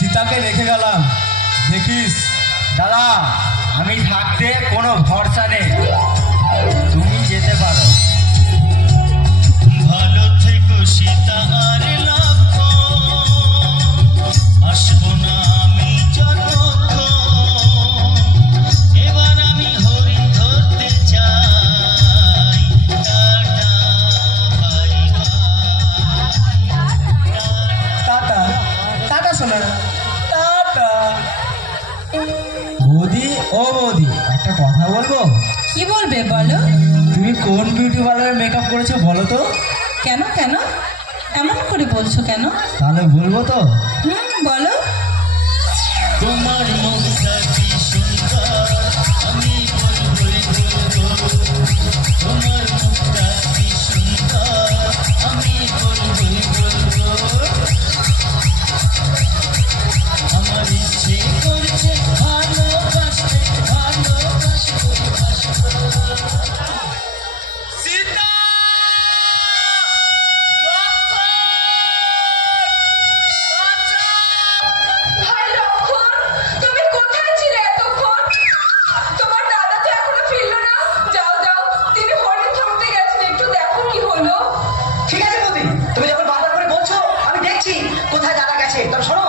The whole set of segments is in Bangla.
सीताके रेखे गेलाम देखिस दादा आमी थाकते कोनो भरसा नेই তুমি যেতে পারো ভালো থেকো सीता আর লক্ষণ আসবো না আমি যতক্ষণ এবার আমি হরিণ ধরতে চাই tata bye bye tata tata সোনা টাটা বৌদি ও বৌদি একটা কথা বলবো কি বলবে বলো তুমি কোন বিউটি পার্লারে মেকআপ করেছো বলো তো কেন কেন এমন করে বলছো কেন তাহলে বলবো তো বলো তোমার মুখটা কি সুন্দর আমি বলবো তোমার মুখটা কি সুন্দর আমি বলবো আমার ইচ্ছে করছে ভালোবাসতে सीता ভাই লক্ষণ তুমি কোথায় ছিলে এতক্ষণ তোমার দাদা তো এখনো ফিরলো না যাও যাও তিনি হরিণ ধরতে গেছেন একটু দেখো কি হলো ঠিক আছে বৌদি তুমি যখন বারবার করে বলছো আমি দেখছি কোথায় দাদা গেছে তবে শোনো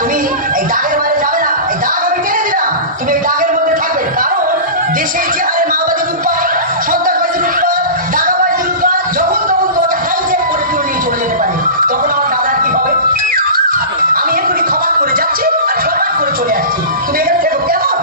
তুমি এই দাগের বাইরে যাবে না এই দাগ আমি টেনে দিলাম তুমি এই দাগের মধ্যে থাকবে কারণ দেশে যে হারে মাওবাদী লুটপাট সন্ত্রাসবাদী লুটপাট দাগাবাজি লুটপাট যখন তখন তোমাকে হাইজ্যাক করে তুলে নিয়ে চলে যেতে পারে তখন আমার দাদার কি হবে আমি এখনই খপাত করে যাচ্ছি আর ঝপাত করে চলে আসছি তুমি এখানে দেখো কেমন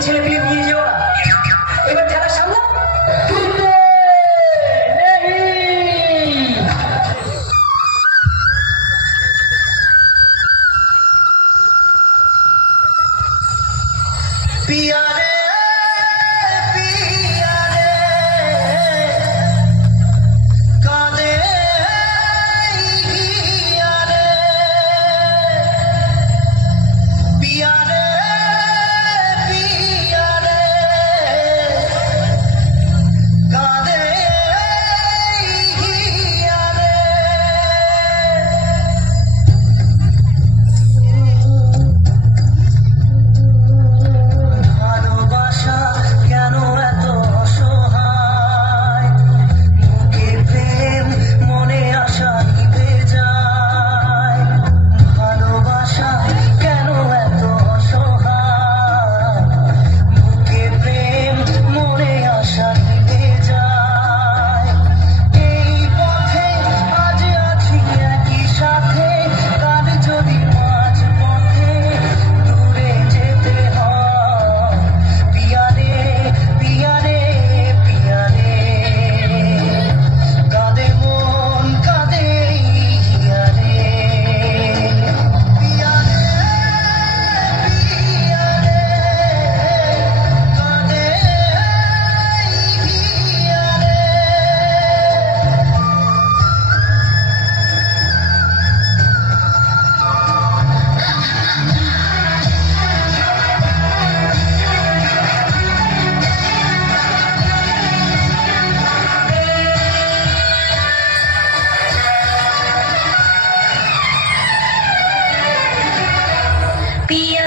মেয়ে ছেলে পিলে নিয়ে যেও না। এবার যারা সামলা पिया रे पिया रे कादे हिया रे पिया रे पिया रे कादे हिया रे ভালোবাসা কেন এত অসহায় বুকে প্রেম মনে আশা নিভে যায় ভালোবাসা কেন এত অসহায় বুকে প্রেম মনে আশা নিভে যায় এই পথে আজ আছি একই সাথে কাল যদি মাঝ পথে দূরে যেতে হয় पिया रे पिया रे पिया रे कादे मन कादे हिया रे पिया रे पिया रे कादे हिया रे पिया